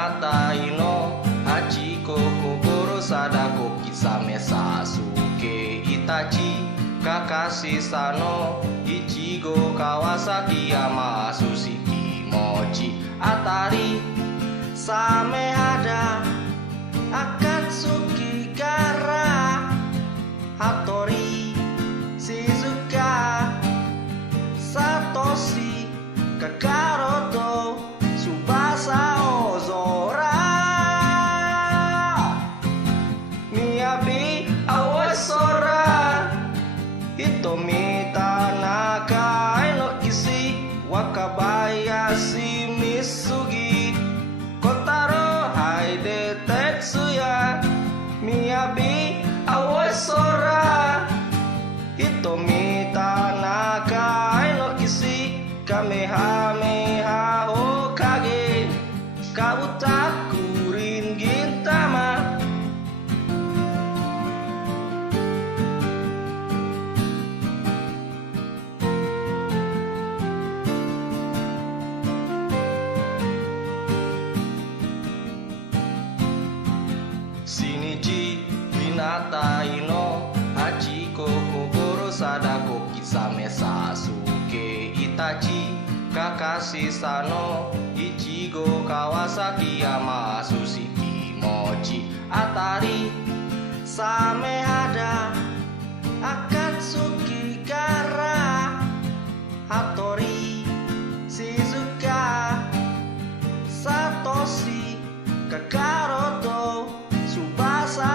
Hinata ino Hachiko Kogoro Sadako Kisame Sasuke Itachi Kakashi Sano Ichigo Kawasaki Yamasushi Kimochi Atari Same Hada Akatsuki Kara Hattori Shizuka Satoshi Kakaroto Tsubasa Ozora Miyabi Aoi Sora Hitomi Tanaka Enokishi Wakabayashi Mitsugi Kotaro Haide Tetsuya Miyabi Aoi Sora Hitomi Tanaka Enokishi Kamehameha Hokage Kabutaku Gintama Shinichi Hinata ino Hachiko Kogoro Sadako Kisame Sasuke Itachi Kakashi Sano Ichigo Kawasaki Yamasushi Kimochi Atari Same Hada Akatsuki Kara Hattori Shizuka Satoshi Kakaroto Tsubasa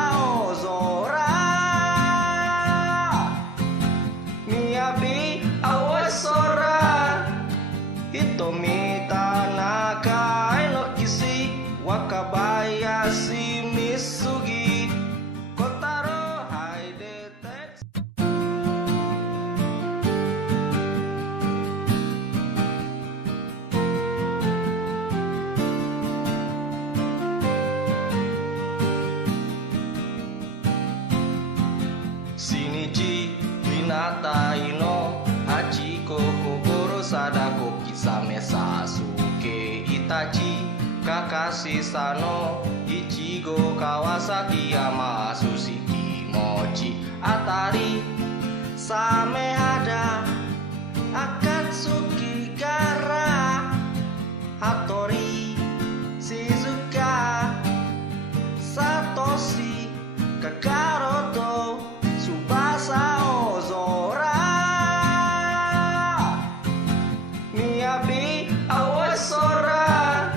Ozora Miyabi Aoi Sora Hitomi Tanaka Enokishi Wakabayashi Mitsugi Kotaro Haide Tetsuya Shinichi Hinata ino Hachiko Kogoro Sadako Kisame Sasuke Itachi Kakashi Sano Ichigo Kawasaki Yamasushi Kimochi Atari Same Hada Akatsuki Kara Hattori Shizuka Satoshi Kakaroto Tsubasa Ozora Miyabi Aoi Sora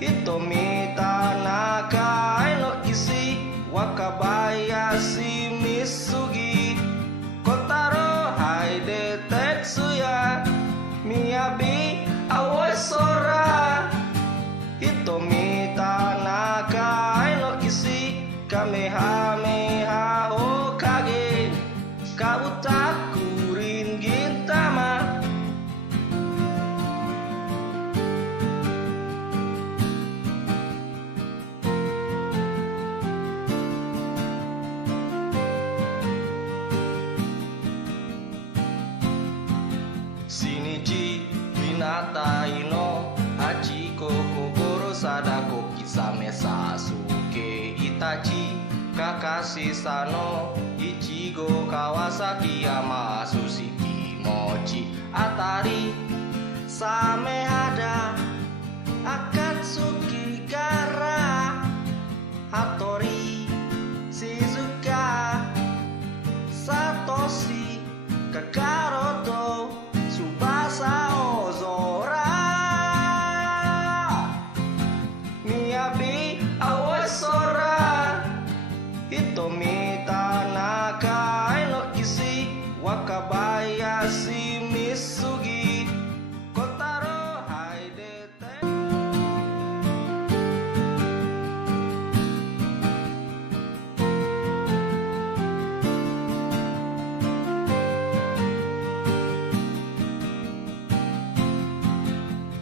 Hitomi Tanaka Enokishi Wakabayashi Mitsugi Kotaro Haide Tetsuya Miyabi Aoi Sora Hitomi Tanaka Enokishi Kamehameha Hokage Kabutaku Gintama Shinichi Hinata ino Hachiko Kogoro Sadako Kisame Sasuke Itachi Kakashi Sano Ichigo Kawasaki Yamasushi Kimochi Atari Same Hada Akatsuki Kara Hattori Shizuka Satoshi Kakaroto Tsubasa Ozora Miyabi Aoi Sora Hitomi Tanaka Enokishi Wakabayashi Mitsugi Kotaro Haide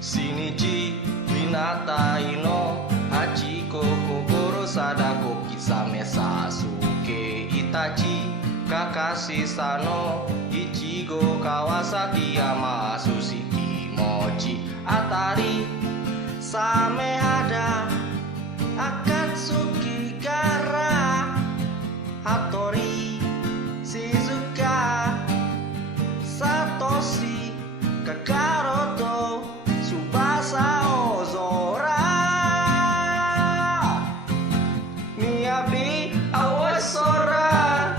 Shinichi Hinata ino Hachiko Kogoro Sadako Kisame Sasuke Itachi Kakashi Sano Ichigo Kawasaki Yamasushi Kimochi Atari Same Hada Akatsuki Kara Hattori Shizuka Satoshi Kakaroto Tsubasa Ozora Miyabi Aoi Sora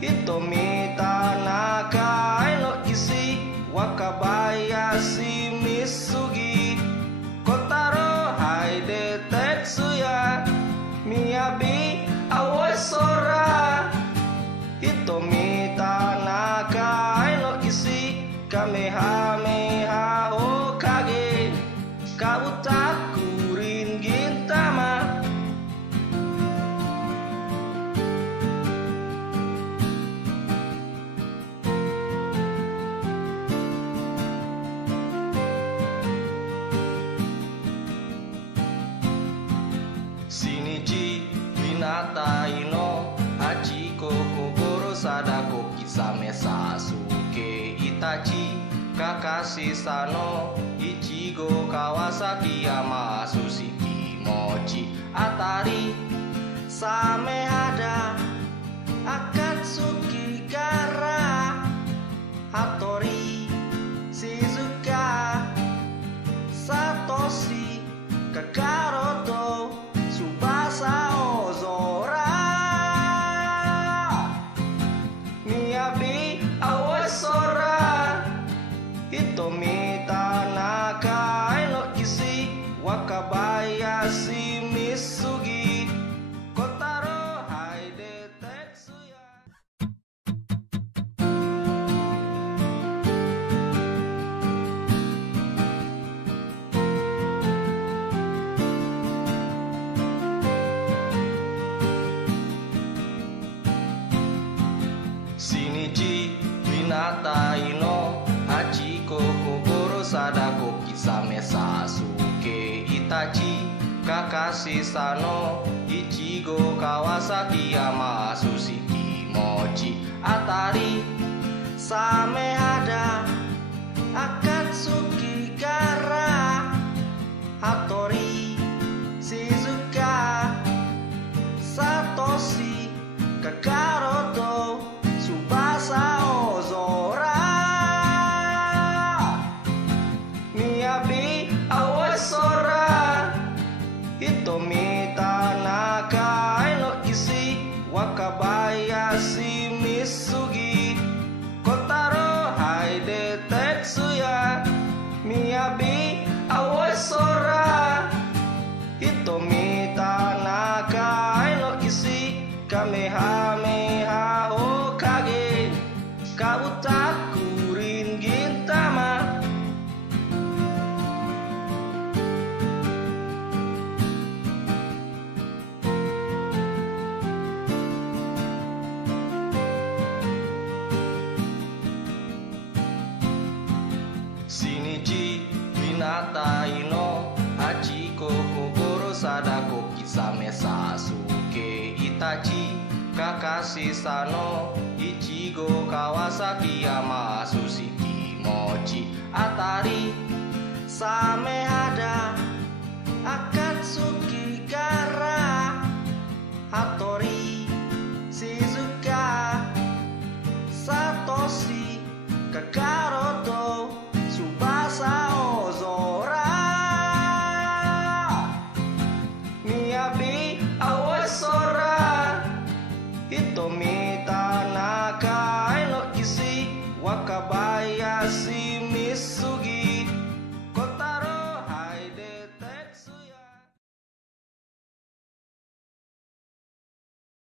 Hitomi Tanaka Enokishi Wakabayashi Mitsugi Kotaro Haide Tetsuya Miyabi Aoi Sora Hitomi Tanaka Enokishi Kamehameha Hokage Kautaku Rin Gintama Shinichi Hinata Ino Hachiko Kogoro Sadako Kisame Sasuke Itachi Kakashi Sano Ichigo Kawasaki Yamasu Kimochi Atari Samehada Akatsuki Kara Hattori Shizuka Satoshi Kakaroto Tsubasa Ozora Miyabi Aoi Sora Hitomi Tanaka Enokishi Wakabayashi Mitsugi Kotaro Haide Tetsuya. Shinichi Hinata Ino Hachiko Kogoro Sadako Kisame Sasuke Itachi Kakashi Sano Ichigo Kawasaki Yamasu Kimochi Atari Samehada Akatsuki Kara Hattori Shizuka Satoshi Kakaroto Tsubasa Ozora Miyabi Aoi Sora Hitomi Tanaka Enokishi Wakabayashi Mitsugi Kotaro Haide Tetsuya Miyabi Aoi Sora Hitomi Tanaka Enokishi Kamehameha Hokage Kautaku Rin Gintama. Shinichi Hinata Ino Hachiko Kogoro Sadako Kisame Sasuke Itachi Kakashi Sano Ichigo Kawasaki Yamasu Kimochi Atari Samehada Akatsuki Kara Hattori Shizuka Satoshi Kakaroto Tsubasa Ozora Miyabi Aoi Sora Hitomi Tanaka Enokishi Wakabayashi